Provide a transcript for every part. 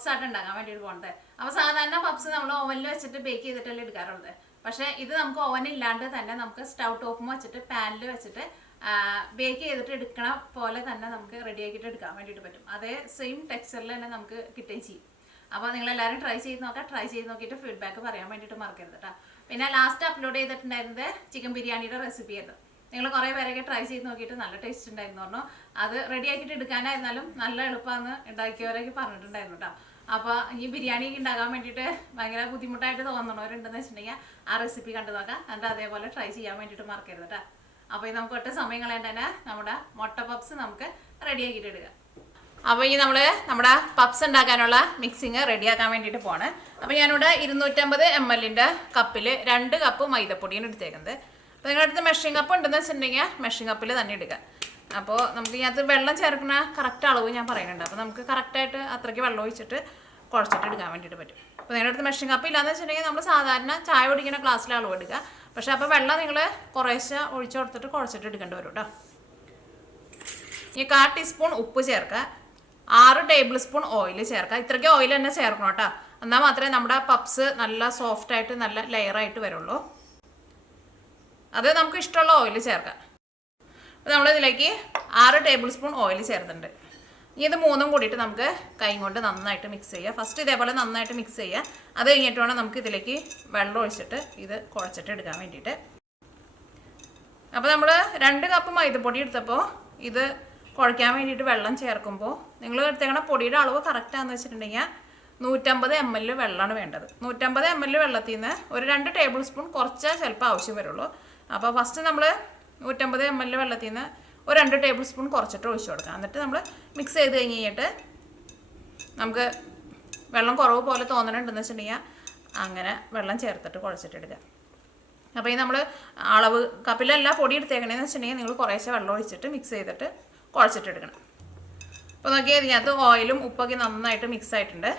Puffs ആയിട്ട് ഉണ്ടാക്കാൻ വേണ്ടിയിട്ട് പോകുന്നത്. അപ്പോൾ സാധാരണ പപ്സ് നമ്മൾ ഓവനിൽ വെച്ചിട്ട് ബേക്ക് ചെയ്തിട്ടല്ലേ എടുക്കാറുള്ളത്. പക്ഷേ ഇത് നമുക്ക് ഓവൻ ഇല്ലാണ്ട് തന്നെ നമുക്ക് സ്റ്റൗ ടോപ്പും വെച്ചിട്ട് പാനിൽ വെച്ചിട്ട് ബേക്ക് ചെയ്തിട്ട് എടുക്കണ പോലെ തന്നെ നമുക്ക് റെഡി ആക്കിയിട്ട് എടുക്കാൻ വേണ്ടിയിട്ട് പറ്റും. അതേ സെയിം ടെക്സ്ചറിൽ തന്നെ നമുക്ക് കിട്ടുകയും ചെയ്യും. അപ്പോൾ നിങ്ങളെല്ലാവരും ട്രൈ ചെയ്ത് നോക്കാം. ട്രൈ ചെയ്ത് നോക്കിയിട്ട് ഫീഡ്ബാക്ക് പറയാൻ വേണ്ടിയിട്ട് മറക്കരുത് കേട്ടോ. പിന്നെ ലാസ്റ്റ് അപ്ലോഡ് ചെയ്തിട്ടുണ്ടായിരുന്നത് ചിക്കൻ ബിരിയാണിയുടെ റെസിപ്പി ആയിരുന്നു. നിങ്ങൾ കുറേ പേരൊക്കെ ട്രൈ ചെയ്ത് നോക്കിയിട്ട് നല്ല ടേസ്റ്റ് ഉണ്ടായിരുന്നു പറഞ്ഞു. അത് റെഡി ആക്കിയിട്ട് എടുക്കാനായിരുന്നാലും നല്ല എളുപ്പമാണ് ഉണ്ടാക്കിയവരൊക്കെ പറഞ്ഞിട്ടുണ്ടായിരുന്നു കേട്ടോ. അപ്പോൾ ഈ ബിരിയാണി ഉണ്ടാക്കാൻ വേണ്ടിയിട്ട് ഭയങ്കര ബുദ്ധിമുട്ടായിട്ട് തോന്നണവരുണ്ടെന്ന് വെച്ചിട്ടുണ്ടെങ്കിൽ ആ റെസിപ്പി കണ്ടു നോക്കാം. എന്നിട്ട് അതേപോലെ ട്രൈ ചെയ്യാൻ വേണ്ടിയിട്ട് മറക്കരുത് കേട്ടോ. അപ്പോൾ ഈ നമുക്ക് ഒറ്റ സമയം കളയാൻ തന്നെ നമ്മുടെ മുട്ട പപ്സ് നമുക്ക് റെഡിയാക്കിയിട്ട് എടുക്കാം. അപ്പോൾ ഈ നമ്മുടെ പപ്സ് ഉണ്ടാക്കാനുള്ള മിക്സിങ് റെഡിയാക്കാൻ വേണ്ടിയിട്ട് പോവാണ്. അപ്പോൾ ഞാനിവിടെ 250 ml കപ്പിൽ 2 കപ്പ് മൈദപ്പൊടിയാണ് എടുത്തേക്കുന്നത്. അപ്പോൾ നിങ്ങളുടെ അടുത്ത് മെഷറിംഗ് കപ്പ് ഉണ്ടെന്ന് വെച്ചിട്ടുണ്ടെങ്കിൽ മെഷറിംഗ് കപ്പിൽ തന്നെ എടുക്കുക. അപ്പോൾ നമുക്ക് ഇതിനകത്ത് വെള്ളം ചേർക്കുന്ന കറക്റ്റ് അളവ് ഞാൻ പറയുന്നുണ്ട്. അപ്പോൾ നമുക്ക് കറക്റ്റായിട്ട് അത്രയ്ക്ക് വെള്ളം ഒഴിച്ചിട്ട് കുഴച്ചിട്ട് എടുക്കാൻ വേണ്ടിയിട്ട് പറ്റും. അപ്പോൾ നിങ്ങളുടെ അടുത്ത് മെഷറിംഗ് കപ്പ് ഇല്ലാന്ന് വെച്ചിട്ടുണ്ടെങ്കിൽ നമ്മൾ സാധാരണ ചായ കുടിക്കുന്ന ഗ്ലാസ്സിൽ അളവ് എടുക്കുക. പക്ഷേ അപ്പോൾ വെള്ളം നിങ്ങൾ കുറേശ്ശെ ഒഴിച്ചു കൊടുത്തിട്ട് കുഴച്ചിട്ട് എടുക്കേണ്ടി വരും കേട്ടോ. ഈ 1/4 ടീസ്പൂൺ ഉപ്പ് ചേർക്കുക. 6 ടേബിൾ സ്പൂൺ ഓയിൽ ചേർക്കുക. ഇത്രയ്ക്ക് ഓയിൽ തന്നെ ചേർക്കണം കേട്ടോ. എന്നാൽ മാത്രമേ നമ്മുടെ പപ്സ് നല്ല സോഫ്റ്റായിട്ട് നല്ല ലെയറായിട്ട് വരുള്ളൂ. അത് നമുക്ക് ഇഷ്ടമുള്ള ഓയിൽ ചേർക്കാം. അപ്പോൾ നമ്മളിതിലേക്ക് 6 ടേബിൾ സ്പൂൺ ഓയിൽ ചേർത്തിട്ടുണ്ട്. ഇനി ഇത് മൂന്നും കൂടിയിട്ട് നമുക്ക് കൈ കൊണ്ട് നന്നായിട്ട് മിക്സ് ചെയ്യുക. ഫസ്റ്റ് ഇതേപോലെ നന്നായിട്ട് മിക്സ് ചെയ്യുക. അത് കഴിഞ്ഞിട്ട് വേണം നമുക്ക് ഇതിലേക്ക് വെള്ളം ഒഴിച്ചിട്ട് ഇത് കുഴച്ചിട്ട് എടുക്കാൻ വേണ്ടിയിട്ട്. അപ്പോൾ നമ്മൾ 2 കപ്പ് മൈദപ്പൊടി എടുത്തപ്പോൾ ഇത് കുഴയ്ക്കാൻ വേണ്ടിയിട്ട് വെള്ളം ചേർക്കുമ്പോൾ നിങ്ങൾ എടുത്തേക്കണ പൊടിയുടെ അളവ് കറക്റ്റാണെന്ന് വെച്ചിട്ടുണ്ടെങ്കിൽ 150 ml വെള്ളമാണ് വേണ്ടത്. 150 ml വെള്ളത്തിൽ നിന്ന് ഒരു 2 ടേബിൾ സ്പൂൺ കുറച്ച് ചിലപ്പോൾ ആവശ്യം വരുള്ളൂ. അപ്പോൾ ഫസ്റ്റ് നമ്മൾ 150 ml വെള്ളത്തിൽ നിന്ന് ഒരു 2 ടേബിൾ സ്പൂൺ കുറച്ചിട്ട് ഒഴിച്ചു കൊടുക്കാം. എന്നിട്ട് നമ്മൾ മിക്സ് ചെയ്ത് കഴിഞ്ഞിട്ട് നമുക്ക് വെള്ളം കുറവ് പോലെ തോന്നണുണ്ടെന്ന് വെച്ചിട്ടുണ്ടെങ്കിൽ അങ്ങനെ വെള്ളം ചേർത്തിട്ട് കുഴച്ചിട്ടെടുക്കുക. അപ്പോൾ ഈ നമ്മൾ അളവ് കപ്പിലല്ല പൊടി എടുത്തേക്കണേന്ന് വെച്ചിട്ടുണ്ടെങ്കിൽ നിങ്ങൾ കുറേശ്ശെ വെള്ളം ഒഴിച്ചിട്ട് മിക്സ് ചെയ്തിട്ട് കുഴച്ചിട്ടെടുക്കണം. അപ്പോൾ നോക്കിയാൽ ഇതിനകത്ത് ഓയിലും ഉപ്പൊക്കെ നന്നായിട്ട് മിക്സ് ആയിട്ടുണ്ട്.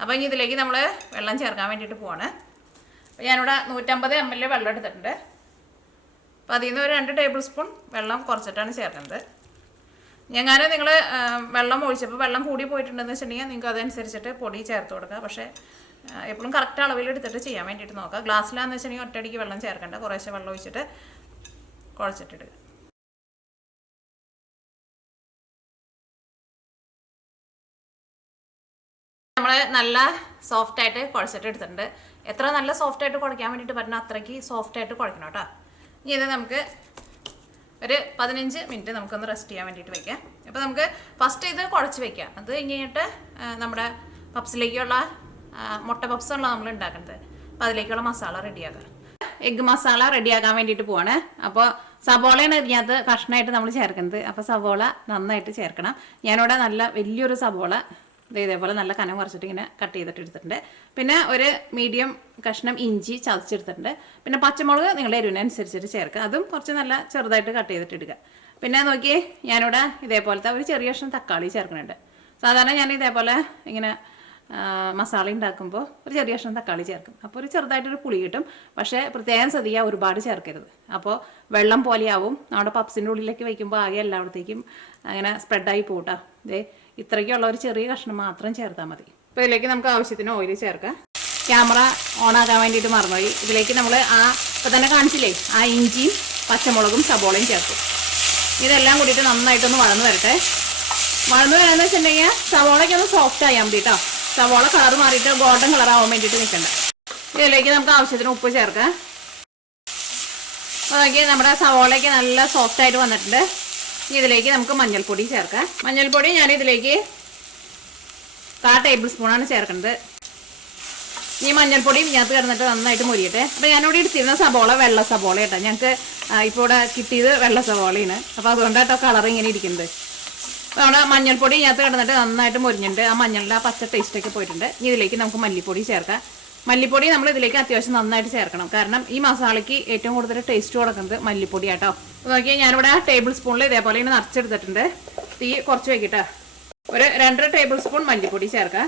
അപ്പോൾ ഇനി ഇതിലേക്ക് നമ്മൾ വെള്ളം ചേർക്കാൻ വേണ്ടിയിട്ട് പോവാണ്. അപ്പോൾ ഞാനിവിടെ 150 ml വെള്ളം എടുത്തിട്ടുണ്ട്. അപ്പോൾ അതിൽ നിന്ന് ഒരു 2 ടേബിൾ സ്പൂൺ വെള്ളം കുറച്ചിട്ടാണ് ചേർക്കുന്നത്. ഞങ്ങൾ നിങ്ങൾ വെള്ളം ഒഴിച്ചപ്പോൾ വെള്ളം കൂടി പോയിട്ടുണ്ടെന്ന് വെച്ചിട്ടുണ്ടെങ്കിൽ നിങ്ങൾക്ക് അതനുസരിച്ചിട്ട് പൊടി ചേർത്ത് കൊടുക്കുക. പക്ഷേ എപ്പോഴും കറക്റ്റ് അളവിൽ എടുത്തിട്ട് ചെയ്യാൻ വേണ്ടിയിട്ട് നോക്കുക. ഗ്ലാസ്സിലാണെന്ന് വെച്ചിട്ടുണ്ടെങ്കിൽ ഒറ്റയടിക്ക് വെള്ളം ചേർക്കേണ്ട, കുറേശ്ശെ വെള്ളം ഒഴിച്ചിട്ട് കുഴച്ചിട്ടെടുക്കുക. നമ്മൾ നല്ല സോഫ്റ്റായിട്ട് കുഴച്ചിട്ട് എടുത്തിട്ടുണ്ട്. എത്ര നല്ല സോഫ്റ്റായിട്ട് കുഴയ്ക്കാൻ വേണ്ടിയിട്ട് പറ്റുന്ന അത്രയ്ക്ക് സോഫ്റ്റായിട്ട് കുഴക്കണം കേട്ടോ. ഇനി ഇത് നമുക്ക് ഒരു 15 മിനിറ്റ് നമുക്കൊന്ന് റെസ്റ്റ് ചെയ്യാൻ വേണ്ടിയിട്ട് വയ്ക്കാം. അപ്പോൾ നമുക്ക് ഫസ്റ്റ് ഇത് കുഴച്ച് വയ്ക്കാം. അത് കഴിഞ്ഞിട്ട് നമ്മുടെ പപ്സിലേക്കുള്ള മുട്ട പപ്സാണല്ലോ നമ്മൾ ഉണ്ടാക്കുന്നത്. അപ്പോൾ അതിലേക്കുള്ള മസാല റെഡിയാക്കുക. എഗ്ഗ് മസാല റെഡിയാക്കാൻ വേണ്ടിയിട്ട് പോവാണ്. അപ്പോൾ സവോളയാണ് ഇതിനകത്ത് കഷ്ണമായിട്ട് നമ്മൾ ചേർക്കുന്നത്. അപ്പോൾ സവോള നന്നായിട്ട് ചേർക്കണം. ഞാനിവിടെ നല്ല വലിയൊരു സവോള ഇതേപോലെ നല്ല കനം കുറച്ചിട്ട് ഇങ്ങനെ കട്ട് ചെയ്തിട്ട് എടുത്തിട്ടുണ്ട്. പിന്നെ ഒരു മീഡിയം കഷ്ണം ഇഞ്ചി ചതച്ചെടുത്തിട്ടുണ്ട്. പിന്നെ പച്ചമുളക് നിങ്ങളുടെ എരിവിനനുസരിച്ചിട്ട് ചേർക്കുക. അതും കുറച്ച് നല്ല ചെറുതായിട്ട് കട്ട് ചെയ്തിട്ട് എടുക്കുക. പിന്നെ നോക്കിയേ ഞാനിവിടെ ഇതേപോലത്തെ ഒരു ചെറിയ കഷ്ണം തക്കാളി ചേർക്കുന്നുണ്ട്. സാധാരണ ഞാൻ ഇതേപോലെ ഇങ്ങനെ മസാല ഉണ്ടാക്കുമ്പോൾ ഒരു ചെറിയ കഷ്ണം തക്കാളി ചേർക്കും. അപ്പോൾ ഒരു ചെറുതായിട്ടൊരു പുളി കിട്ടും. പക്ഷേ പ്രത്യേകം ശ്രദ്ധിക്കുക, ഒരുപാട് ചേർക്കരുത്. അപ്പോൾ വെള്ളം പോലെയാവും. നമ്മുടെ പപ്സിൻ്റെ ഉള്ളിലേക്ക് വയ്ക്കുമ്പോൾ ആകെ എല്ലായിടത്തേക്കും അങ്ങനെ സ്പ്രെഡായി പോകട്ടോ. ഇതേ ഇത്രയ്ക്കുള്ള ഒരു ചെറിയ കഷ്ണം മാത്രം ചേർത്താൽ മതി. അപ്പോൾ ഇതിലേക്ക് നമുക്ക് ആവശ്യത്തിന് ഓയിൽ ചേർക്കാം. ക്യാമറ ഓണാക്കാൻ വേണ്ടിയിട്ട് മറന്നുപോയി. ഇതിലേക്ക് നമ്മൾ ഇപ്പോൾ തന്നെ കാണിച്ചില്ലേ ആ ഇഞ്ചിയും പച്ചമുളകും സബോളയും ചേർക്കും. ഇതെല്ലാം കൂടിയിട്ട് നന്നായിട്ടൊന്ന് വഴന്ന് വരട്ടെ. വഴന്ന് വരാമെന്ന് വെച്ചിട്ടുണ്ടെങ്കിൽ സവോളയ്ക്ക് ഒന്ന് സോഫ്റ്റ് ആയാൽ മതി കേട്ടോ. സവോള കളർ മാറിയിട്ട് ഗോൾഡൻ കളർ ആവാൻ വേണ്ടിയിട്ട് നിൽക്കണ്ട. ഇതിലേക്ക് നമുക്ക് ആവശ്യത്തിന് ഉപ്പ് ചേർക്കാം. അപ്പോൾ നോക്കി നമ്മുടെ സവോളയ്ക്ക് നല്ല സോഫ്റ്റ് ആയിട്ട് വന്നിട്ടുണ്ട്. ഇതിലേക്ക് നമുക്ക് മഞ്ഞൾപ്പൊടി ചേർക്കാം. മഞ്ഞൾപ്പൊടി ഞാൻ ഇതിലേക്ക് 1/4 ടേബിൾ സ്പൂണാണ് ചേർക്കുന്നത്. ഈ മഞ്ഞൾപ്പൊടി ഇതിനകത്ത് കിടന്നിട്ട് നന്നായിട്ട് മുരിയട്ടെ. അപ്പോൾ ഞാനിവിടെ എടുത്തിരുന്ന സവോള വെള്ള സവോള കേട്ടോ. ഞങ്ങൾക്ക് ഇപ്പോൾ ഇവിടെ കിട്ടിയത് വെള്ള സവോളയാണ്. അപ്പോൾ അതുകൊണ്ടാട്ടോ കളർ ഇങ്ങനെ ഇരിക്കുന്നത്. അപ്പോൾ നമ്മുടെ മഞ്ഞൾപ്പൊടി ഇതിനകത്ത് കിടന്നിട്ട് നന്നായിട്ട് മുരിഞ്ഞിട്ടുണ്ട്. ആ മഞ്ഞളുടെ ആ പച്ച ടേസ്റ്റൊക്കെ പോയിട്ടുണ്ട്. ഇനി ഇതിലേക്ക് നമുക്ക് മല്ലിപ്പൊടി ചേർക്കാം. മല്ലിപ്പൊടി നമ്മൾ ഇതിലേക്ക് അത്യാവശ്യം നന്നായിട്ട് ചേർക്കണം. കാരണം ഈ മസാലയ്ക്ക് ഏറ്റവും കൂടുതൽ ടേസ്റ്റ് കൊടുക്കുന്നത് മല്ലിപ്പൊടി ആട്ടോ. നോക്കിയാൽ ഞാനിവിടെ ടേബിൾ സ്പൂണിൽ ഇതേപോലെ ഇങ്ങനെ നിറച്ചെടുത്തിട്ടുണ്ട്. തീ കുറച്ച് വയ്ക്കട്ടെ. ഒരു 2 ടേബിൾ സ്പൂൺ മല്ലിപ്പൊടി ചേർക്കാം.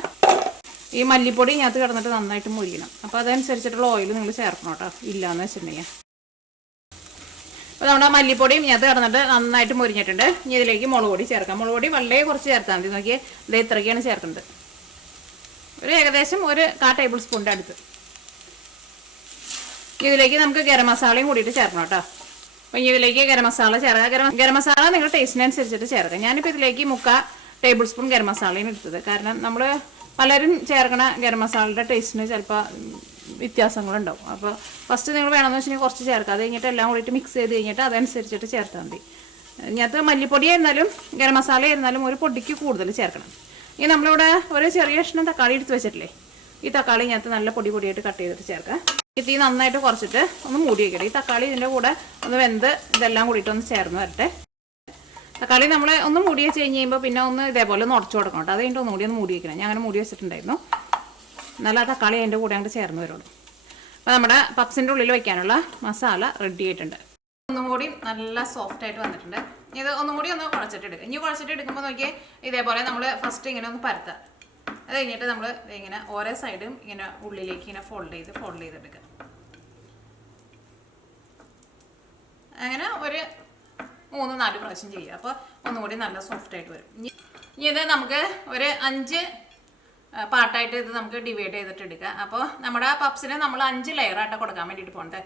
ഈ മല്ലിപ്പൊടി ഇതിനകത്ത് കിടന്നിട്ട് നന്നായിട്ട് മുരിയണം. അപ്പോൾ അതനുസരിച്ചിട്ടുള്ള ഓയിൽ നിങ്ങൾ ചേർക്കണം കേട്ടോ, ഇല്ലയെന്ന് വെച്ചിട്ടുണ്ടെങ്കിൽ. അപ്പോൾ നമ്മുടെ മല്ലിപ്പൊടിയും ഇതിനകത്ത് കിടന്നിട്ട് നന്നായിട്ട് മുരിഞ്ഞിട്ടുണ്ട്. ഇനി ഇതിലേക്ക് മുളക് പൊടി ചേർക്കാം. മുളക് പൊടി വളരെ കുറച്ച് ചേർത്താൽ മതി. നോക്കിയാൽ ഇത് ഇത്രയ്ക്കാണ് ചേർക്കുന്നത്. ഒരു ഏകദേശം ഒരു 1/4 ടേബിൾ സ്പൂണിൻ്റെ അടുത്ത്. ഇതിലേക്ക് നമുക്ക് ഗരം മസാലയും കൂടിയിട്ട് ചേർക്കണം കേട്ടോ. അപ്പം ഇതിലേക്ക് ഗരം മസാല ചേർക്കുക. ഗരം മസാല നിങ്ങളുടെ ടേസ്റ്റിനനുസരിച്ചിട്ട് ചേർക്കുക. ഞാനിപ്പോൾ ഇതിലേക്ക് 3/4 ടേബിൾ സ്പൂൺ ഗരം മസാലയും എടുത്തത്. കാരണം നമ്മൾ പലരും ചേർക്കണ ഗരം മസാലയുടെ ടേസ്റ്റിന് ചിലപ്പോൾ വ്യത്യാസങ്ങളുണ്ടാവും. അപ്പോൾ ഫസ്റ്റ് നിങ്ങൾ വേണമെന്ന് വെച്ചിട്ടുണ്ടെങ്കിൽ കുറച്ച് ചേർക്കുക. അത് കഴിഞ്ഞിട്ട് എല്ലാം കൂടിയിട്ട് മിക്സ് ചെയ്ത് കഴിഞ്ഞിട്ട് അതനുസരിച്ചിട്ട് ചേർത്താൽ മതി. ഇതിനകത്ത് മല്ലിപ്പൊടി ആയിരുന്നാലും ഗരം മസാല ആയിരുന്നാലും ഒരു പൊടിക്ക് കൂടുതൽ ചേർക്കണം. ഇനി നമ്മളിവിടെ ഒരു ചെറിയ കഷ്ണം തക്കാളി എടുത്ത് വെച്ചിട്ടില്ലേ, ഈ തക്കാളി ഇതിനകത്ത് നല്ല പൊടിയായിട്ട് കട്ട് ചെയ്തിട്ട് ചേർക്കുക. തീ നന്നായിട്ട് കുറച്ചിട്ട് ഒന്ന് മൂടി വയ്ക്കട്ടെ. ഈ തക്കാളി ഇതിൻ്റെ കൂടെ ഒന്ന് വെന്ത് ഇതെല്ലാം കൂടിയിട്ട് ഒന്ന് ചേർന്ന് വരട്ടെ. തക്കാളി നമ്മൾ ഒന്ന് മൂടി വെച്ച് കഴിഞ്ഞ് കഴിയുമ്പോൾ പിന്നെ ഒന്ന് ഇതേപോലെ ഒന്ന് ഉടച്ചു കൊടുക്കണം കേട്ടോ. അത് കഴിഞ്ഞിട്ട് ഒന്നുകൂടി ഒന്ന് മൂടി വയ്ക്കണം. ഞാൻ അങ്ങനെ മൂടി വെച്ചിട്ടുണ്ടായിരുന്നു. നല്ല തക്കാളി അതിൻ്റെ കൂടെ അങ്ങോട്ട് ചേർന്ന് വരുള്ളൂ. അപ്പോൾ നമ്മുടെ പപ്സിൻ്റെ ഉള്ളിൽ വയ്ക്കാനുള്ള മസാല റെഡി ആയിട്ടുണ്ട്. ഒന്നും കൂടി നല്ല സോഫ്റ്റ് ആയിട്ട് വന്നിട്ടുണ്ട്. ഇത് ഒന്നും കൂടി ഒന്ന് കുഴച്ചിട്ട് എടുക്കുക. ഇനി കുഴച്ചിട്ട് എടുക്കുമ്പോൾ നോക്കിയാൽ ഇതേപോലെ നമ്മൾ ഫസ്റ്റ് ഇങ്ങനെ ഒന്ന് പരത്തുക. അത് കഴിഞ്ഞിട്ട് നമ്മൾ ഇങ്ങനെ ഓരോ സൈഡും ഇങ്ങനെ ഉള്ളിലേക്ക് ഇങ്ങനെ ഫോൾഡ് ചെയ്തെടുക്കുക. അങ്ങനെ ഒരു 3-4 പ്രാവശ്യം ചെയ്യുക. അപ്പോൾ ഒന്നുകൂടി നല്ല സോഫ്റ്റ് ആയിട്ട് വരും. ഇനി ഇത് നമുക്ക് ഒരു 5 പാർട്ടായിട്ട് ഇത് നമുക്ക് ഡിവൈഡ് ചെയ്തിട്ട് എടുക്കുക. അപ്പോൾ നമ്മുടെ പപ്സിന് നമ്മൾ 5 ലെയറായിട്ട് കൊടുക്കാൻ വേണ്ടിയിട്ട് പോകുന്നത്.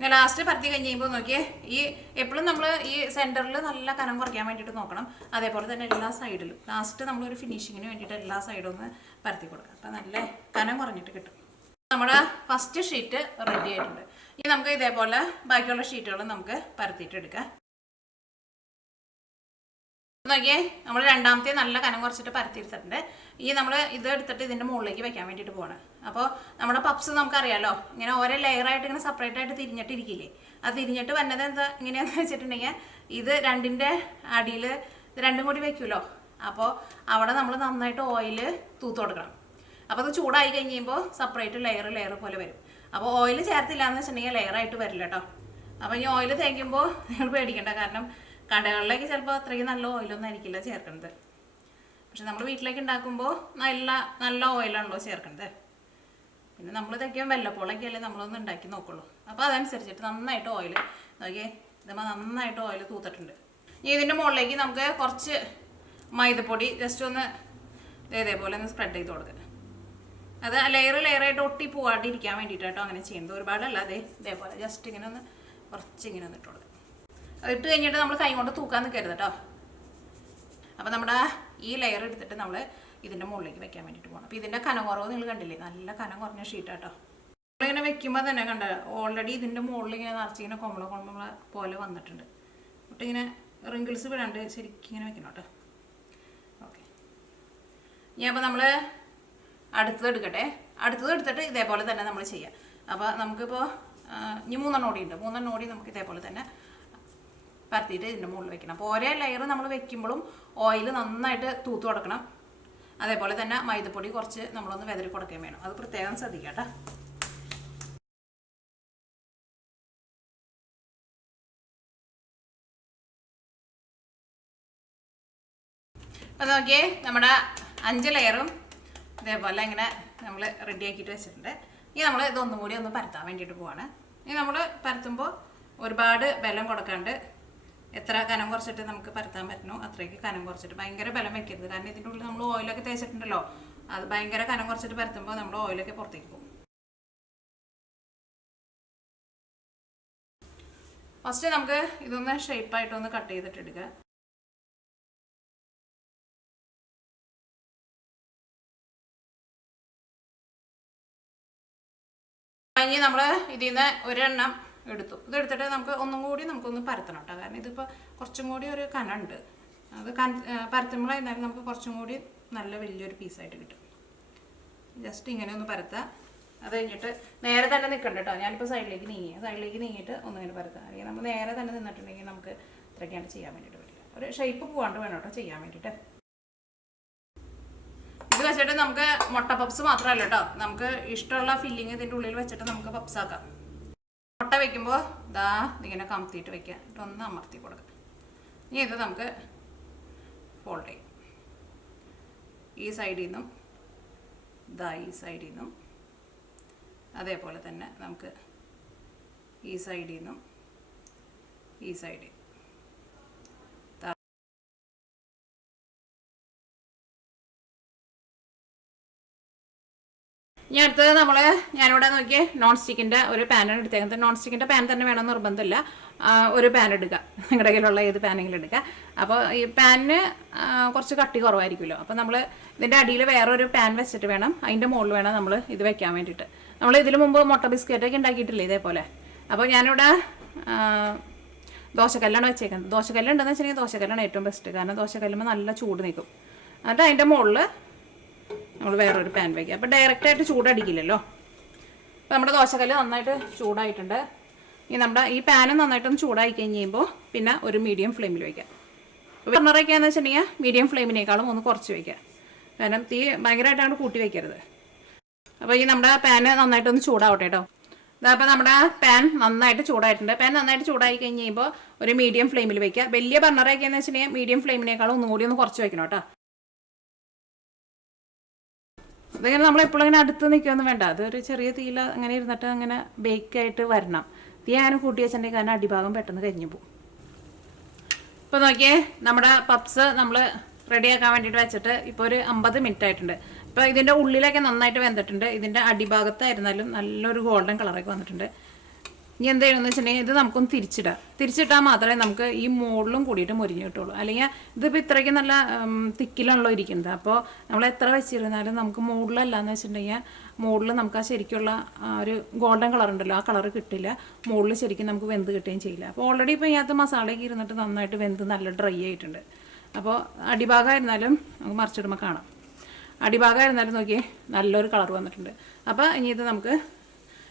ഇങ്ങനെ ലാസ്റ്റ് പരത്തി കഴിഞ്ഞ് കഴിയുമ്പോൾ നോക്കിയേ, ഈ എപ്പോഴും നമ്മൾ ഈ സെൻറ്ററിൽ നല്ല കനം കുറയ്ക്കാൻ വേണ്ടിയിട്ട് നോക്കണം. അതേപോലെ തന്നെ എല്ലാ സൈഡിലും ലാസ്റ്റ് നമ്മളൊരു ഫിനിഷിങ്ങിന് വേണ്ടിയിട്ട് എല്ലാ സൈഡും ഒന്ന് പരത്തി കൊടുക്കാം. അപ്പം നല്ല കനം കുറഞ്ഞിട്ട് കിട്ടും. നമ്മുടെ ഫസ്റ്റ് ഷീറ്റ് റെഡി ആയിട്ടുണ്ട്. ഇനി നമുക്ക് ഇതേപോലെ ബാക്കിയുള്ള ഷീറ്റുകൾ നമുക്ക് പരത്തിയിട്ട് എടുക്കാം. നോക്കിയേ, നമ്മൾ രണ്ടാമത്തെ നല്ല കനം കുറച്ചിട്ട് പരത്തിയെടുത്തിട്ടുണ്ട്. ഈ നമ്മൾ ഇത് എടുത്തിട്ട് ഇതിൻ്റെ മുകളിലേക്ക് വെക്കാൻ വേണ്ടിയിട്ട് പോകണം. അപ്പോൾ നമ്മുടെ പപ്സ് നമുക്കറിയാമല്ലോ, ഇങ്ങനെ ഓരോ ലെയറായിട്ട് ഇങ്ങനെ സെപ്പറേറ്റ് ആയിട്ട് തിരിഞ്ഞിട്ടിരിക്കില്ലേ. അത് തിരിഞ്ഞിട്ട് വന്നത് എന്താ ഇങ്ങനെയാണെന്ന് വെച്ചിട്ടുണ്ടെങ്കിൽ ഇത് രണ്ടിൻ്റെ അടിയിൽ ഇത് രണ്ടും കൂടി വെക്കുമല്ലോ. അപ്പോൾ അവിടെ നമ്മൾ നന്നായിട്ട് ഓയിൽ തൂത്ത് കൊടുക്കണം. അപ്പോൾ അത് ചൂടായി കഴിഞ്ഞ് കഴിയുമ്പോൾ സെപ്പറേറ്റ് ലെയർ പോലെ വരും. അപ്പോൾ ഓയിൽ ചേർത്തില്ല എന്ന് വെച്ചിട്ടുണ്ടെങ്കിൽ ലെയറായിട്ട് വരില്ല കേട്ടോ. അപ്പോൾ ഈ ഓയിൽ തേക്കുമ്പോൾ നിങ്ങൾ പേടിക്കണ്ട. കാരണം കടകളിലേക്ക് ചിലപ്പോൾ അത്രയ്ക്ക് നല്ല ഓയിലൊന്നും ആയിരിക്കില്ല ചേർക്കുന്നത്. പക്ഷെ നമ്മൾ വീട്ടിലേക്ക് ഉണ്ടാക്കുമ്പോൾ നല്ല ഓയിലാണല്ലോ ചേർക്കുന്നത്. പിന്നെ നമ്മൾ ഇതൊക്കെ വല്ലപ്പോഴൊക്കെ അല്ലേ നമ്മളൊന്ന് ഉണ്ടാക്കി നോക്കുള്ളൂ. അപ്പോൾ അതനുസരിച്ചിട്ട് നന്നായിട്ട് ഓയിൽ നോക്കിയേ, ഇതുമ്പോൾ നന്നായിട്ട് ഓയിൽ തൂത്തിട്ടുണ്ട്. ഇനി ഇതിൻ്റെ മുകളിലേക്ക് നമുക്ക് കുറച്ച് മൈദപ്പൊടി ജസ്റ്റ് ഒന്ന് ഇതേപോലെ ഒന്ന് സ്പ്രെഡ് ചെയ്ത് കൊടുക്കുക. അത് ലെയറായിട്ട് ഒട്ടി പോകാണ്ടിരിക്കാൻ വേണ്ടിയിട്ട് കേട്ടോ അങ്ങനെ ചെയ്യുന്നത്. ഒരുപാടല്ല, ഇതേപോലെ ജസ്റ്റ് ഇങ്ങനെ ഒന്ന് കുറച്ചിങ്ങനെ ഒന്ന് ഇട്ട് കൊടുക്കുക. ഇട്ട് കഴിഞ്ഞിട്ട് നമ്മൾ കൈ കൊണ്ട് തൂക്കാൻ നിൽക്കരുത് കേട്ടോ. അപ്പോൾ നമ്മുടെ ഈ ലെയർ എടുത്തിട്ട് നമ്മൾ ഇതിൻ്റെ മുകളിലേക്ക് വെക്കാൻ വേണ്ടിയിട്ട് പോകണം. അപ്പോൾ ഇതിൻ്റെ കനം കുറവ് നിങ്ങൾ കണ്ടില്ലേ, നല്ല കനം കുറഞ്ഞ ഷീറ്റ് കേട്ടോ. നമ്മളിങ്ങനെ വെക്കുമ്പോൾ തന്നെ കണ്ട ഓൾറെഡി ഇതിൻ്റെ മുകളിൽ ഇങ്ങനെ നിറച്ചിങ്ങനെ കൊമ്പള പോലെ വന്നിട്ടുണ്ട്. എന്നിട്ട് ഇങ്ങനെ റിങ്കിൾസ് വിടാണ്ട് ശരിക്കും ഇങ്ങനെ വെക്കണം കേട്ടോ. ഓക്കെ, ഇനി അപ്പോൾ നമ്മൾ അടുത്തത് എടുക്കട്ടെ. അടുത്തത് എടുത്തിട്ട് ഇതേപോലെ തന്നെ നമ്മൾ ചെയ്യാം. അപ്പോൾ നമുക്കിപ്പോൾ ഇനി 3 ഓടി ഉണ്ട്. 3 ഓടി നമുക്ക് ഇതേപോലെ തന്നെ പരത്തിയിട്ട് ഇതിൻ്റെ മുകളിൽ വെക്കണം. അപ്പോൾ ഓരോ ലെയർ നമ്മൾ വെക്കുമ്പോഴും ഓയിൽ നന്നായിട്ട് തൂത്ത് കൊടുക്കണം. അതേപോലെ തന്നെ മൈദപ്പൊടി കുറച്ച് നമ്മളൊന്ന് വെതറി കൊടുക്കുകയും വേണം. അത് പ്രത്യേകം ശ്രദ്ധിക്കുക കേട്ടോ. അപ്പോൾ നോക്കിയേ, നമ്മുടെ 5 ലെയറും ഇതേപോലെ ഇങ്ങനെ നമ്മൾ റെഡിയാക്കിയിട്ട് വെച്ചിട്ടുണ്ട്. ഇനി നമ്മൾ ഇതൊന്നും കൂടി ഒന്ന് പരത്താൻ വേണ്ടിയിട്ട് പോവാണ്. ഇനി നമ്മൾ പരത്തുമ്പോൾ ഒരുപാട് ബലം കൊടുക്കാണ്ട് എത്ര കനം കുറച്ചിട്ട് നമുക്ക് പരത്താൻ പറ്റുന്നു അത്രയ്ക്ക് കനം കുറച്ചിട്ട്, ഭയങ്കര ബലം വെക്കരുത്. കാരണം ഇതിൻ്റെ ഉള്ളിൽ നമ്മൾ ഓയിലൊക്കെ തേച്ചിട്ടുണ്ടല്ലോ. അത് ഭയങ്കര കനം കുറച്ചിട്ട് പരത്തുമ്പോൾ നമ്മുടെ ഓയിലൊക്കെ പുറത്തേക്ക് പോകും. ഫസ്റ്റ് നമുക്ക് ഇതൊന്ന് ഷേപ്പായിട്ടൊന്ന് കട്ട് ചെയ്തിട്ട് എടുക്കുക. ഇനി നമ്മൾ ഇതിൽ നിന്ന് ഒരെണ്ണം എടുത്തു. ഇതെടുത്തിട്ട് നമുക്കൊന്ന് പരത്തണം കേട്ടോ. കാരണം ഇതിപ്പോൾ കുറച്ചും കൂടി ഒരു കനമുണ്ട്. അത് പരത്തുമ്പോഴായിരുന്നാലും നമുക്ക് കുറച്ചും കൂടി നല്ല വലിയൊരു പീസായിട്ട് കിട്ടും. ജസ്റ്റ് ഇങ്ങനെ ഒന്ന് പരത്തുക. അത് കഴിഞ്ഞിട്ട് നേരെ തന്നെ നിൽക്കണ്ട കേട്ടോ. ഞാനിപ്പോൾ സൈഡിലേക്ക് നീങ്ങിയിട്ട് ഒന്നിങ്ങനെ പരത്തുക. അല്ലെങ്കിൽ നമ്മൾ നേരെ തന്നെ നിന്നിട്ടുണ്ടെങ്കിൽ നമുക്ക് ഇത്രയ്ക്കാണ്ട് ചെയ്യാൻ വേണ്ടിയിട്ട് പറ്റില്ല. ഒരു ഷേപ്പ് പോകാണ്ട് വേണം കേട്ടോ ചെയ്യാൻ വേണ്ടിയിട്ട്. ഇത് വെച്ചിട്ട് നമുക്ക് മുട്ട പപ്സ് മാത്രമല്ല കേട്ടോ, നമുക്ക് ഇഷ്ടമുള്ള ഫില്ലിങ് ഇതിൻ്റെ ഉള്ളിൽ വെച്ചിട്ട് നമുക്ക് പപ്സ് ആക്കാം. മുട്ട വെക്കുമ്പോൾ ഇങ്ങനെ കമത്തിയിട്ട് വെക്കുക. എന്നിട്ടൊന്ന് അമർത്തി കൊടുക്കുക. ഇനി ഇത് നമുക്ക് ഫോൾഡ് ചെയ്യും. ഈ സൈഡിൽ നിന്നും ഇതാ ഈ സൈഡിൽ നിന്നും അതേപോലെ തന്നെ നമുക്ക് ഈ സൈഡിൽ നിന്നും ഈ സൈഡിൽ ഇനി അടുത്തത് ഞാനിവിടെ നോക്കിയേ നോൺ സ്റ്റിക്കിൻ്റെ ഒരു പാനാണ് എടുത്തേക്കുന്നത്. നോൺ സ്റ്റിക്കിൻ്റെ പാൻ തന്നെ വേണമെന്ന് നിർബന്ധമില്ല, ഒരു പാൻ എടുക്കുക, നിങ്ങളുടെ കയ്യിലുള്ള ഏത് പാനെങ്കിലും എടുക്കുക. അപ്പോൾ ഈ പാനിന് കുറച്ച് കട്ടി കുറവായിരിക്കുമല്ലോ, അപ്പോൾ നമ്മൾ ഇതിൻ്റെ അടിയിൽ വേറൊരു പാൻ വെച്ചിട്ട് വേണം, അതിൻ്റെ മുകളിൽ വേണം നമ്മൾ ഇത് വെക്കാൻ വേണ്ടിയിട്ട്. നമ്മൾ ഇതിന് മുമ്പ് മുട്ട ബിസ്ക്കറ്റൊക്കെ ഉണ്ടാക്കിയിട്ടില്ലേ ഇതേപോലെ. അപ്പോൾ ഞാനിവിടെ ദോശക്കല്ലാണ് വെച്ചേക്കുന്നത്. ദോശക്കല്ലുണ്ടെന്ന് വെച്ചിട്ടുണ്ടെങ്കിൽ ദോശക്കല്ലാണ് ഏറ്റവും ബെസ്റ്റ്, കാരണം ദോശക്കല്ലുമ്പോൾ നല്ല ചൂട് നിൽക്കും. എന്നിട്ട് അതിൻ്റെ മുകളിൽ നമ്മൾ വേറൊരു പാൻ വയ്ക്കുക. അപ്പോൾ ഡയറക്റ്റായിട്ട് ചൂടടിക്കില്ലല്ലോ. അപ്പോൾ നമ്മുടെ ദോശക്കല്ല് നന്നായിട്ട് ചൂടായിട്ടുണ്ട്. ഇനി നമ്മുടെ ഈ പാനും നന്നായിട്ടൊന്ന് ചൂടായി കഴിഞ്ഞ് കഴിയുമ്പോൾ പിന്നെ ഒരു മീഡിയം ഫ്ലെയിമിൽ വയ്ക്കുക. ബർണർ വയ്ക്കുകയെന്ന് വെച്ചിട്ടുണ്ടെങ്കിൽ മീഡിയം ഫ്ലെയിമിനേക്കാളും ഒന്ന് കുറച്ച് വയ്ക്കുക, കാരണം തീ ഭയങ്കരമായിട്ട് അങ്ങോട്ട് കൂട്ടി വയ്ക്കരുത്. അപ്പോൾ ഈ നമ്മുടെ പാന് നന്നായിട്ടൊന്ന് ചൂടാവട്ടെ കേട്ടോ. അപ്പോൾ നമ്മുടെ പാൻ നന്നായിട്ട് ചൂടായിട്ടുണ്ട്. പാൻ നന്നായിട്ട് ചൂടായി കഴിഞ്ഞ് കഴിയുമ്പോൾ ഒരു മീഡിയം ഫ്ലെയിമിൽ വയ്ക്കുക. വലിയ ബർണർ വയ്ക്കുകയെന്ന് വെച്ചിട്ടുണ്ടെങ്കിൽ മീഡിയം ഫ്ലെയിമിനേക്കാളും ഒന്നുകൂടി ഒന്ന് കുറച്ച് വയ്ക്കണം കേട്ടോ. അതിങ്ങനെ നമ്മളെപ്പോഴും ഇങ്ങനെ അടുത്ത് നിൽക്കുകയൊന്നും വേണ്ട, അതൊരു ചെറിയ തീയിൽ അങ്ങനെ ഇരുന്നിട്ട് അങ്ങനെ ബേക്കായിട്ട് വരണം. തീ അങ്ങനെ കൂട്ടി വെച്ചിട്ടുണ്ടെങ്കിൽ കാരണം അടിഭാഗം പെട്ടെന്ന് കരിഞ്ഞു പോകും. ഇപ്പോൾ നോക്കിയേ, നമ്മുടെ പപ്സ് നമ്മൾ റെഡിയാക്കാൻ വേണ്ടിയിട്ട് വെച്ചിട്ട് ഇപ്പോൾ ഒരു 50 മിനിറ്റ് ആയിട്ടുണ്ട്. ഇപ്പോൾ ഇതിൻ്റെ ഉള്ളിലൊക്കെ നന്നായിട്ട് വെന്തിട്ടുണ്ട്. ഇതിൻ്റെ അടിഭാഗത്തായിരുന്നാലും നല്ലൊരു ഗോൾഡൻ കളറൊക്കെ വന്നിട്ടുണ്ട്. ഇനി എന്ത് ചെയ്യണമെന്ന് വെച്ചിട്ടുണ്ടെങ്കിൽ ഇത് നമുക്കൊന്ന് തിരിച്ചിട്ടാൽ മാത്രമേ നമുക്ക് ഈ മുകളിലും കൂടിയിട്ട് മുരിഞ്ഞ് കിട്ടുള്ളൂ. അല്ലെങ്കിൽ ഇതിപ്പോൾ ഇത്രയ്ക്ക് നല്ല തിക്കിലാണല്ലോ ഇരിക്കുന്നത്. അപ്പോൾ നമ്മൾ എത്ര വെച്ചിരുന്നാലും നമുക്ക് മുകളിലല്ലാന്ന് വെച്ചിട്ടുണ്ടെങ്കിൽ മുകളിൽ നമുക്ക് ആ ശരിക്കുള്ള ഒരു ഗോൾഡൻ കളർ ഉണ്ടല്ലോ, ആ കളർ കിട്ടില്ല. മുകളിൽ ശരിക്കും നമുക്ക് വെന്ത് കിട്ടുകയും ചെയ്യില്ല. അപ്പോൾ ഓൾറെഡി ഇപ്പോൾ ഇതിനകത്ത് മസാലയൊക്കെ ഇരുന്നിട്ട് നന്നായിട്ട് വെന്ത് നല്ല ഡ്രൈ ആയിട്ടുണ്ട്. അപ്പോൾ അടിഭാഗമായിരുന്നാലും നമുക്ക് മറിച്ചിടുമ്പോൾ കാണാം. അടിഭാഗമായിരുന്നാലും നോക്കിയേ നല്ലൊരു കളർ വന്നിട്ടുണ്ട്. അപ്പോൾ ഇനി ഇത് നമുക്ക്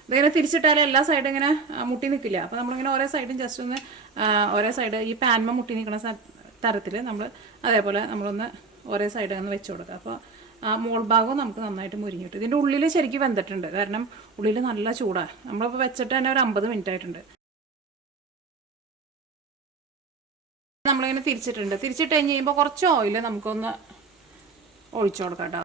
ഇതിങ്ങനെ തിരിച്ചിട്ടാലും എല്ലാ സൈഡും ഇങ്ങനെ മുട്ടി നിൽക്കില്ല. അപ്പോൾ നമ്മളിങ്ങനെ ഓരോ സൈഡും ജസ്റ്റ് ഒന്ന് ഓരോ സൈഡ് ഈ പാൻമ മുട്ടി നിൽക്കുന്ന തരത്തിൽ നമ്മൾ അതേപോലെ നമ്മളൊന്ന് ഓരോ സൈഡ് ഒന്ന് വെച്ച് കൊടുക്കുക. അപ്പോൾ ആ മോൾ ഭാഗവും നമുക്ക് നന്നായിട്ട് മുരിഞ്ഞിട്ട് ഇതിൻ്റെ ഉള്ളിൽ ശരിക്കും വെന്തിട്ടുണ്ട്, കാരണം ഉള്ളിൽ നല്ല ചൂടാണ്. നമ്മളിപ്പോൾ വെച്ചിട്ട് തന്നെ ഒരു 50 മിനിറ്റ് ആയിട്ടുണ്ട്. നമ്മളിങ്ങനെ തിരിച്ചിട്ട് കഴിഞ്ഞ് കഴിയുമ്പോൾ കുറച്ച് ഓയിൽ നമുക്കൊന്ന് ഒഴിച്ചു കൊടുക്കാം കേട്ടോ.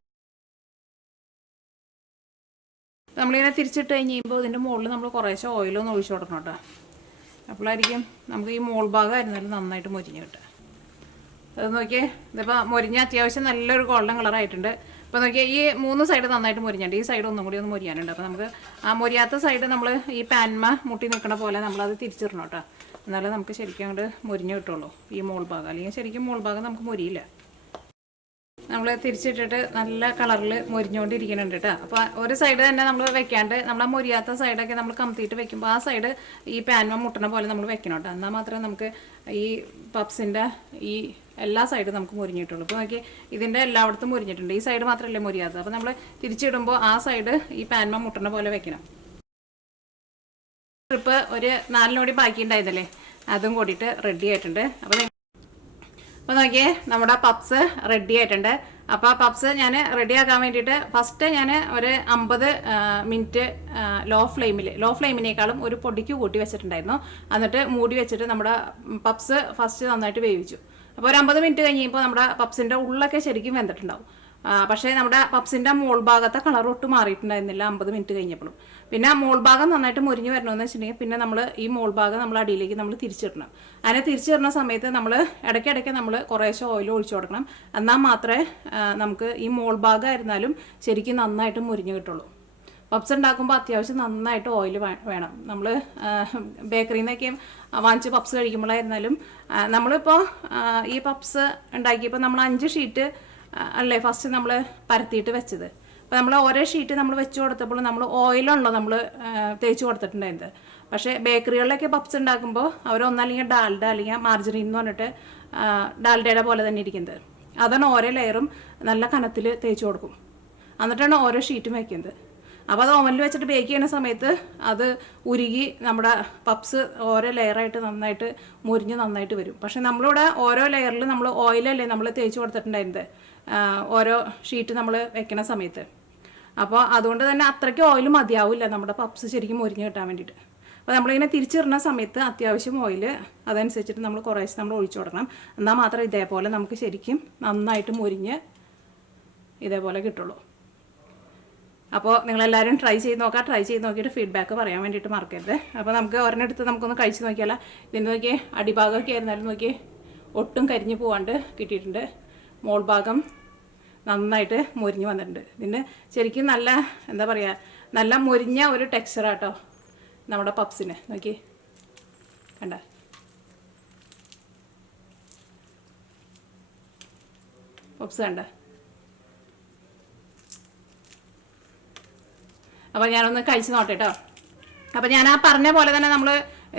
നമ്മളിങ്ങനെ തിരിച്ചിട്ട് കഴിഞ്ഞ് കഴിയുമ്പോൾ ഇതിൻ്റെ മുകളിൽ നമ്മൾ കുറേശ്ശെ ഓയിലൊന്ന് ഒഴിച്ചു കൊടുക്കണം കേട്ടോ. അപ്പോഴായിരിക്കും നമുക്ക് ഈ മോൾ ഭാഗമായിരുന്നാലും നന്നായിട്ട് മുരിഞ്ഞ് കിട്ടുക. അത് നോക്കിയേ, ഇതിപ്പോൾ മുരിഞ്ഞ അത്യാവശ്യം നല്ലൊരു ഗോൾഡൻ കളറായിട്ടുണ്ട്. ഇപ്പോൾ നോക്കിയാൽ ഈ 3 സൈഡ് നന്നായിട്ട് മുരിഞ്ഞിട്ടുണ്ട്. ഈ സൈഡ് ഒന്നും കൂടി ഒന്ന് മുരിയാനുണ്ട്. അപ്പോൾ നമുക്ക് ആ മുരിയാത്ത സൈഡ് നമ്മൾ ഈ പാൻമ മുട്ടി നിൽക്കണ പോലെ നമ്മളത് തിരിച്ചിടണം കേട്ടോ. എന്നാലേ നമുക്ക് ശരിക്കും അങ്ങോട്ട് മുരിഞ്ഞ് കിട്ടുള്ളൂ ഈ മോൾ ഭാഗം. അല്ലെങ്കിൽ ശരിക്കും മോൾ ഭാഗം നമുക്ക് മുരിയില്ല. നമ്മൾ തിരിച്ചിട്ടിട്ട് നല്ല കളറിൽ മുരിഞ്ഞുകൊണ്ടിരിക്കുന്നുണ്ട് കേട്ടോ. അപ്പോൾ ഒരു സൈഡ് തന്നെ നമ്മൾ വെക്കാണ്ട് നമ്മൾ മുരിയാത്ത സൈഡൊക്കെ നമ്മൾ കമത്തിയിട്ട് വെക്കുമ്പോൾ ആ സൈഡ് ഈ പാൻമ മുട്ടണ പോലെ നമ്മൾ വെക്കണം കേട്ടോ. എന്നാൽ മാത്രമേ നമുക്ക് ഈ പപ്സിൻ്റെ ഈ എല്ലാ സൈഡും നമുക്ക് മുരിഞ്ഞിട്ടുള്ളൂ. ഇപ്പോൾ നോക്കി ഇതിൻ്റെ എല്ലായിടത്തും മുരിഞ്ഞിട്ടുണ്ട്. ഈ സൈഡ് മാത്രമല്ലേ മുരിയാത്തത്. അപ്പോൾ നമ്മൾ തിരിച്ചിടുമ്പോൾ ആ സൈഡ് ഈ പാൻമ മുട്ടണ പോലെ വെക്കണം. ട്രിപ്പ് ഒരു 4 കൂടി ബാക്കി ഉണ്ടായതല്ലേ, അതും കൂടിയിട്ട് റെഡി ആയിട്ടുണ്ട്. അപ്പോൾ നോക്കിയേ, നമ്മുടെ പപ്സ് റെഡി ആയിട്ടുണ്ട്. അപ്പോൾ ആ പപ്സ് ഞാൻ റെഡിയാക്കാൻ വേണ്ടിയിട്ട് ഫസ്റ്റ് ഞാൻ ഒരു 50 മിനിറ്റ് ലോ ഫ്ലെയിമിനേക്കാളും ഒരു പൊടിക്ക് കൂട്ടി വെച്ചിട്ടുണ്ടായിരുന്നു. എന്നിട്ട് മൂടി വെച്ചിട്ട് നമ്മുടെ പപ്സ് ഫസ്റ്റ് നന്നായിട്ട് വേവിച്ചു. അപ്പോൾ ഒരു 50 മിനിറ്റ് കഴിഞ്ഞപ്പോൾ നമ്മുടെ പപ്സിൻ്റെ ഉള്ളൊക്കെ ശരിക്കും വെന്തിട്ടുണ്ടാവും. പക്ഷേ നമ്മുടെ പപ്സിൻ്റെ മോൾ ഭാഗത്തെ കളർ ഒട്ടും മാറിയിട്ടുണ്ടായിരുന്നില്ല 50 മിനിറ്റ് കഴിഞ്ഞപ്പോഴും. പിന്നെ മോൾ ഭാഗം നന്നായിട്ട് മുരിഞ്ഞ് വരണമെന്ന് വെച്ചിട്ടുണ്ടെങ്കിൽ പിന്നെ നമ്മൾ ഈ മോൾ ഭാഗം നമ്മൾ അടിയിലേക്ക് നമ്മൾ തിരിച്ചിടണം. അതിനെ തിരിച്ചിടുന്ന സമയത്ത് നമ്മൾ ഇടയ്ക്കിടയ്ക്ക് നമ്മൾ കുറേശ്ശെ ഓയിൽ ഒഴിച്ചു കൊടുക്കണം. എന്നാൽ മാത്രമേ നമുക്ക് ഈ മോൾ ഭാഗമായിരുന്നാലും ശരിക്കും നന്നായിട്ട് മുരിഞ്ഞ് കിട്ടുള്ളൂ. പപ്സ് ഉണ്ടാക്കുമ്പോൾ അത്യാവശ്യം നന്നായിട്ട് ഓയിൽ വേണം. നമ്മൾ ബേക്കറിയിൽ നിന്നൊക്കെയും വാങ്ങിച്ച് പപ്സ് കഴിക്കുമ്പോഴായിരുന്നാലും നമ്മളിപ്പോൾ ഈ പപ്സ് ഉണ്ടാക്കിയപ്പോൾ നമ്മൾ 5 ഷീറ്റ് അല്ലേ ഫസ്റ്റ് നമ്മൾ പരത്തിയിട്ട് വെച്ചത്. അപ്പോൾ നമ്മൾ ഓരോ ഷീറ്റ് നമ്മൾ വെച്ച് കൊടുത്തപ്പോൾ നമ്മൾ ഓയിലാണല്ലോ നമ്മൾ തേച്ച് കൊടുത്തിട്ടുണ്ടായിരുന്നത്. പക്ഷേ ബേക്കറികളിലൊക്കെ പപ്സ് ഉണ്ടാക്കുമ്പോൾ അവർ ഒന്നല്ലെങ്കിൽ ഡാൽഡ അല്ലെങ്കിൽ മാർജറിൻ എന്ന് പറഞ്ഞിട്ട് ഡാൽഡയുടെ പോലെ തന്നെ ഇരിക്കുന്നത്, അതാണ് ഓരോ ലെയറും നല്ല കനത്തിൽ തേച്ച് കൊടുക്കും. എന്നിട്ടാണ് ഓരോ ഷീറ്റും വയ്ക്കുന്നത്. അപ്പോൾ അത് ഓവനിൽ വെച്ചിട്ട് ബേക്ക് ചെയ്യുന്ന സമയത്ത് അത് ഉരുകി നമ്മുടെ പപ്സ് ഓരോ ലെയറായിട്ട് നന്നായിട്ട് മുരിഞ്ഞ് നന്നായിട്ട് വരും. പക്ഷെ നമ്മളിവിടെ ഓരോ ലെയറിൽ നമ്മൾ ഓയിലല്ലേ നമ്മൾ തേച്ച് കൊടുത്തിട്ടുണ്ടായിരുന്നത് ഓരോ ഷീറ്റ് നമ്മൾ വെക്കണ സമയത്ത്. അപ്പോൾ അതുകൊണ്ട് തന്നെ അത്രയ്ക്ക് ഓയിൽ മതിയാവില്ല നമ്മുടെ പപ്സ് ശരിക്കും മുരിഞ്ഞ് കിട്ടാൻ വേണ്ടിയിട്ട്. അപ്പോൾ നമ്മളിങ്ങനെ തിരിച്ചിടുന്ന സമയത്ത് അത്യാവശ്യം ഓയിൽ അതനുസരിച്ചിട്ട് നമ്മൾ കുറേശ്ശെ നമ്മൾ ഒഴിച്ചു കൊടുക്കണം. എന്നാൽ മാത്രം ഇതേപോലെ നമുക്ക് ശരിക്കും നന്നായിട്ട് മുരിഞ്ഞ് ഇതേപോലെ കിട്ടുള്ളൂ. അപ്പോൾ നിങ്ങളെല്ലാവരും ട്രൈ ചെയ്ത് നോക്കാം. ട്രൈ ചെയ്ത് നോക്കിയിട്ട് ഫീഡ്ബാക്ക് പറയാൻ വേണ്ടിയിട്ട് മറക്കരുത്. അപ്പോൾ നമുക്ക് ഒരെണ്ണെടുത്ത് നമുക്കൊന്ന് കഴിച്ച് നോക്കിയാലോ. ഇതിന് നോക്കിയേ അടിഭാഗമൊക്കെ ആയിരുന്നാലും നോക്കിയേ ഒട്ടും കരിഞ്ഞു പോവാണ്ട് കിട്ടിയിട്ടുണ്ട്. മോൾ ഭാഗം നന്നായിട്ട് മുരിഞ്ഞ് വന്നിട്ടുണ്ട്. ഇതിൻ്റെ ശരിക്കും നല്ല എന്താ പറയുക, നല്ല മുരിഞ്ഞ ഒരു ടെക്സ്ചറാട്ടോ നമ്മുടെ പപ്സിന്. നോക്കി കണ്ട, പപ്സ് കണ്ട. അപ്പോൾ ഞാനൊന്ന് കഴിച്ച് നോട്ടെ കേട്ടോ. അപ്പോൾ ഞാൻ ആ പറഞ്ഞ പോലെ തന്നെ നമ്മൾ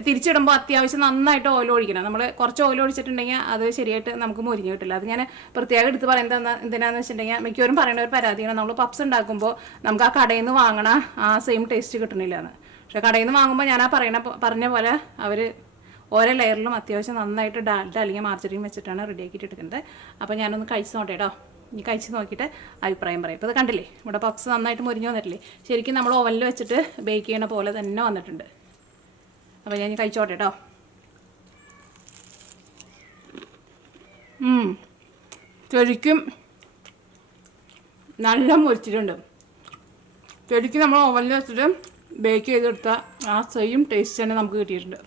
തിരിച്ചിടുമ്പോൾ അത്യാവശ്യം നന്നായിട്ട് ഓയിൽ ഒഴിക്കണം. നമ്മൾ കുറച്ച് ഓയിൽ ഒഴിച്ചിട്ടുണ്ടെങ്കിൽ അത് ശരിയായിട്ട് നമുക്ക് മുരിഞ്ഞ് കിട്ടില്ല. അത് ഞാൻ പ്രത്യേകം എടുത്ത് പറയുന്നത് എന്തിനാണെന്ന് വെച്ചിട്ടുണ്ടെങ്കിൽ മിക്കവരും പറയുന്ന ഒരു പരാതിയാണ്, നമ്മൾ പപ്സ് ഉണ്ടാക്കുമ്പോൾ നമുക്ക് ആ കടയിൽ നിന്ന് വാങ്ങണ ആ സെയിം ടേസ്റ്റ് കിട്ടണില്ല എന്ന്. പക്ഷേ കടയിൽ നിന്ന് വാങ്ങുമ്പോൾ ഞാൻ ആ പറഞ്ഞ പോലെ അവർ ഓരോ ലെയറിലും അത്യാവശ്യം നന്നായിട്ട് ഡാൽഡ അല്ലെങ്കിൽ മാർജറിൻ വെച്ചിട്ടാണ് റെഡിയാക്കിയിട്ട് എടുക്കുന്നത്. അപ്പോൾ ഞാനൊന്ന് കഴിച്ച് നോട്ടെ കേട്ടോ. ഇനി കഴിച്ച് നോക്കിയിട്ട് അഭിപ്രായം പറയും. ഇപ്പോൾ ഇത് കണ്ടില്ലേ, ഇവിടെ പപ്സ് നന്നായിട്ട് മുരിഞ്ഞ് വന്നിട്ടില്ലേ. ശരിക്കും നമ്മൾ ഓവനിൽ വെച്ചിട്ട് ബേക്ക് ചെയ്യണ പോലെ തന്നെ വന്നിട്ടുണ്ട്. അപ്പോൾ ഞാൻ കഴിച്ചോട്ടെ കേട്ടോ. ശരിക്കും നല്ല മുരിച്ചിട്ടുണ്ട്. ശരിക്കും നമ്മൾ ഓവനിൽ വെച്ചിട്ട് ബേക്ക് ചെയ്തെടുത്ത ആ സെയിം ടേസ്റ്റ് തന്നെ നമുക്ക് കിട്ടിയിട്ടുണ്ട്.